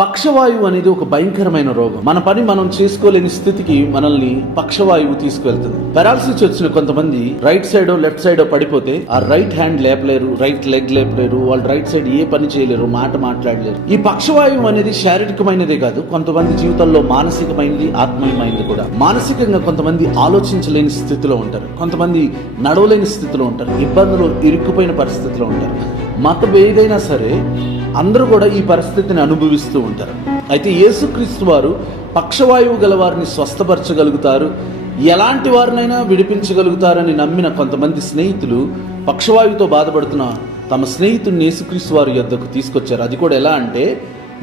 పక్షవాయువు అనేది ఒక భయంకరమైన రోగం. మన పని మనం చేసుకోలేని స్థితికి మనల్ని పక్షవాయువు తీసుకువెళ్తుంది. పెరాలసిస్ వచ్చిన కొంతమంది రైట్ సైడో లెఫ్ట్ సైడో పడిపోతే ఆ రైట్ హ్యాండ్ లేపలేరు, రైట్ లెగ్ లేపలేరు, వాళ్ళు రైట్ సైడ్ ఏ పని చేయలేరు, మాట మాట్లాడలేరు. ఈ పక్షవాయువు అనేది శారీరకమైనదే కాదు, కొంతమంది జీవితంలో మానసికమైనది, ఆత్మీయమైనది కూడా. మానసికంగా కొంతమంది ఆలోచించలేని స్థితిలో ఉంటారు, కొంతమంది నడవలేని స్థితిలో ఉంటారు, ఇబ్బందులు ఇరుక్కుపోయిన పరిస్థితిలో ఉంటారు. మతం ఏదైనా సరే అందరూ కూడా ఈ పరిస్థితిని అనుభవిస్తూ ఉంటారు. అయితే యేసుక్రీస్తు వారు పక్షవాయువు గల వారిని స్వస్థపరచగలుగుతారు, ఎలాంటి వారినైనా విడిపించగలుగుతారని నమ్మిన కొంతమంది స్నేహితులు పక్షవాయువుతో బాధపడుతున్న తమ స్నేహితుడిని యేసుక్రీస్తు వారి యొద్దకు తీసుకొచ్చారు. అది కూడా ఎలా అంటే,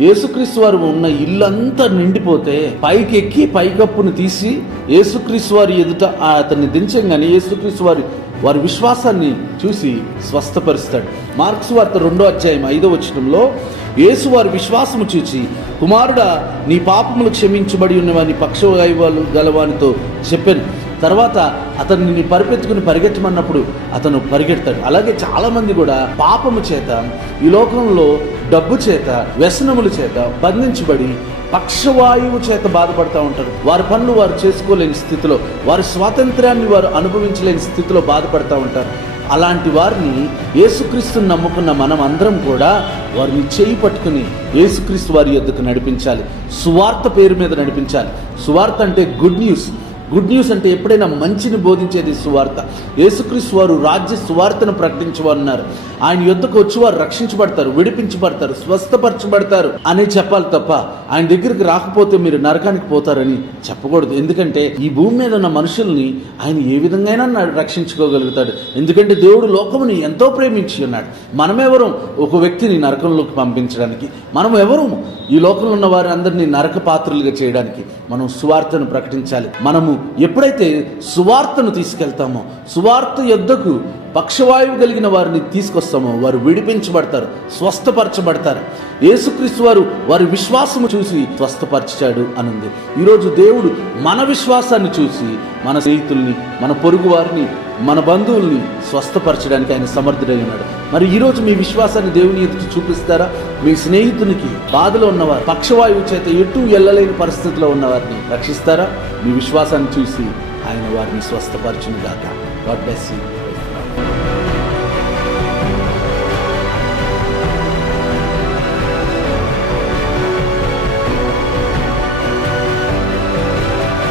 యేసుక్రీస్తు వారు ఉన్న ఇల్లంతా నిండిపోతే పైకి ఎక్కి పైకప్పును తీసి యేసుక్రీస్తు వారి ఎదుట అతన్ని దించగానే యేసుక్రీస్తు వారి విశ్వాసాన్ని చూసి స్వస్థపరుస్తాడు. మార్క్స్ వార్త 2వ అధ్యాయం 5వ వచనంలో యేసు వారి విశ్వాసము చూచి, కుమారుడా, నీ పాపములు క్షమించబడి ఉన్నవని పక్షవాయువు గలవానితో చెప్పాను. తర్వాత అతన్ని పరిపెత్తుకుని పరిగెత్తమన్నప్పుడు అతను పరిగెడతాడు. అలాగే చాలా మంది కూడా పాపము చేత, ఈ లోకంలో డబ్బు చేత, వ్యసనముల చేత బంధించబడి పక్షవాయువు చేత బాధపడుతూ ఉంటారు. వారి పనులు వారు చేసుకోలేని స్థితిలో, వారి స్వాతంత్ర్యాన్ని వారు అనుభవించలేని స్థితిలో బాధపడుతూ ఉంటారు. అలాంటి వారిని యేసుక్రీస్తుని నమ్ముకున్న మనం అందరం కూడా వారిని చేయి పట్టుకుని యేసుక్రీస్తు వారి యొద్దకు నడిపించాలి. సువార్త పేరు మీద నడిపించాలి. సువార్త అంటే గుడ్ న్యూస్. గుడ్ న్యూస్ అంటే ఎప్పుడైనా మంచిని బోధించేది సువార్త. యేసుక్రీస్తు వారు రాజ్య సువార్తను ప్రకటించమన్నారు. ఆయన యొద్దకు వచ్చి వారు రక్షించబడతారు, విడిపించబడతారు, స్వస్థపరచబడతారు అని చెప్పాలి తప్ప ఆయన దగ్గరికి రాకపోతే మీరు నరకానికి పోతారని చెప్పకూడదు. ఎందుకంటే ఈ భూమి మీద ఉన్న మనుషుల్ని ఆయన ఏ విధంగా రక్షించుకోగలుగుతాడు. ఎందుకంటే దేవుడు లోకముని ఎంతో ప్రేమించి ఉన్నాడు. మనమెవరు ఒక వ్యక్తిని నరకంలోకి పంపించడానికి? మనం ఎవరు ఈ లోకంలో ఉన్న వారి అందరినీ నరక పాత్రలుగా చేయడానికి? మనం సువార్తను ప్రకటించాలి. మనము ఎప్పుడైతే సువార్తను తీసుకెళ్తామో, సువార్త యొద్దకు పక్షవాయువు కలిగిన వారిని తీసుకొస్తామో వారు విడిపించబడతారు, స్వస్థపరచబడతారు. యేసుక్రీస్తు వారు వారి విశ్వాసము చూసి స్వస్థపరచాడు అనుంది. ఈరోజు దేవుడు మన విశ్వాసాన్ని చూసి మన స్నేహితుల్ని, మన పొరుగు వారిని, మన బంధువుల్ని స్వస్థపరచడానికి ఆయన సమర్థుడై ఉన్నాడు. మరి ఈరోజు మీ విశ్వాసాన్ని దేవుని ఎదుటి చూపిస్తారా? మీ స్నేహితునికి, బాధలో ఉన్నవారు, పక్షవాయువు చేత ఎటు వెళ్ళలేని పరిస్థితిలో ఉన్నవారిని రక్షిస్తారా? మీ విశ్వాసాన్ని చూసి ఆయన వారిని స్వస్థపరచును గాక. God bless you.